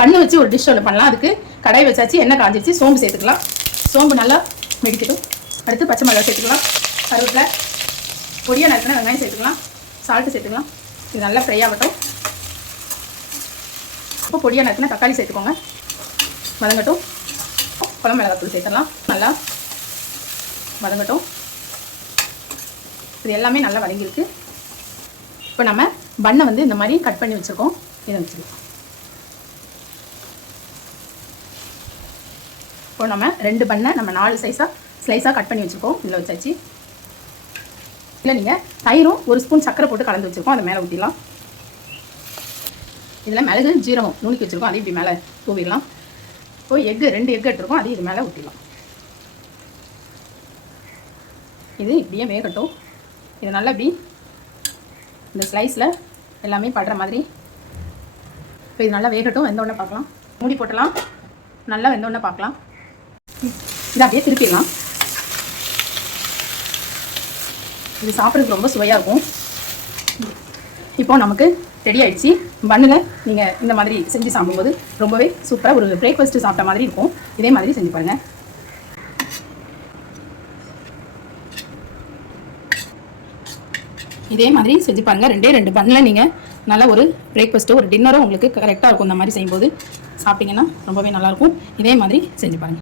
பண்ணு வச்சு ஒரு டிஷ் ஒன்று பண்ணலாம். அதுக்கு கடாய் வச்சாச்சு எண்ணெய் காஞ்சிச்சு சோம்பு சேர்த்துக்கலாம். சோம்பு நல்லா வெடிக்கட்டும் அடுத்து பச்சை மிளகா சேர்த்துக்கலாம். கருவேப்பிலை பொடியாக நறுக்கின வெங்காயம் சேர்த்துக்கலாம். சால்ட்டு சேர்த்துக்கலாம். இது நல்லா ஃப்ரை ஆகட்டும். இப்போ பொடியாக நறுக்கின தக்காளி சேர்த்துக்கோங்க. வதங்கட்டும். குழம்பு மிளகாத்தூள் சேர்த்துடலாம். நல்லா வதங்கட்டும். இது எல்லாமே நல்லா வதங்கியிருக்கு. இப்போ நம்ம பண்ணை வந்து இந்த மாதிரி கட் பண்ணி வச்சுருக்கோம். இதை வச்சுருக்கோம் இப்போ நம்ம ரெண்டு பண்ணை நம்ம நாலு சைஸாக ஸ்லைஸாக கட் பண்ணி வச்சுருக்கோம். இதில் வச்சாச்சு. இல்லை நீங்கள் தயிரும் ஒரு ஸ்பூன் சக்கரை போட்டு கலந்து வச்சுருக்கோம். அதை மேலே ஊற்றிடலாம் இதில் மிளகு ஜீரகம் நுணுக்கி வச்சுருக்கோம். அதையும் இப்படி மேலே தூவிடலாம். இப்போ எக்கு ரெண்டு எக் எடுத்துருக்கோம். அதையும் இது மேலே ஊற்றிடலாம் இது இப்படியே வேகட்டும். இது நல்லா இப்படி இந்த ஸ்லைஸில் எல்லாமே படுற மாதிரி. இப்போ இது நல்லா வேகட்டும். வெந்த பார்க்கலாம். மூடி போட்டலாம். நல்லா வெந்தோடனே பார்க்கலாம். இதை அப்படியே திருப்பிடலாம். இது சாப்பிட்றதுக்கு ரொம்ப சுவையாக இருக்கும். இப்போ நமக்கு ரெடி ஆயிடுச்சு. பண்ணில் நீங்கள் இந்த மாதிரி செஞ்சு சாப்பிடும்போது ரொம்பவே சூப்பராக ஒரு பிரேக்ஃபாஸ்ட்டு சாப்பிட்ட மாதிரி இருக்கும். இதே மாதிரி செஞ்சு பாருங்கள் இதே மாதிரி செஞ்சு பாருங்கள் ரெண்டே ரெண்டு பண்ணில் நீங்கள் நல்ல ஒரு பிரேக்ஃபாஸ்ட்டோ ஒரு டின்னரோ உங்களுக்கு கரெக்டாக இருக்கும் இந்த மாதிரி செய்யும்போது. சாப்பிட்டிங்கன்னா ரொம்பவே நல்லாயிருக்கும் இதே மாதிரி செஞ்சு பாருங்கள்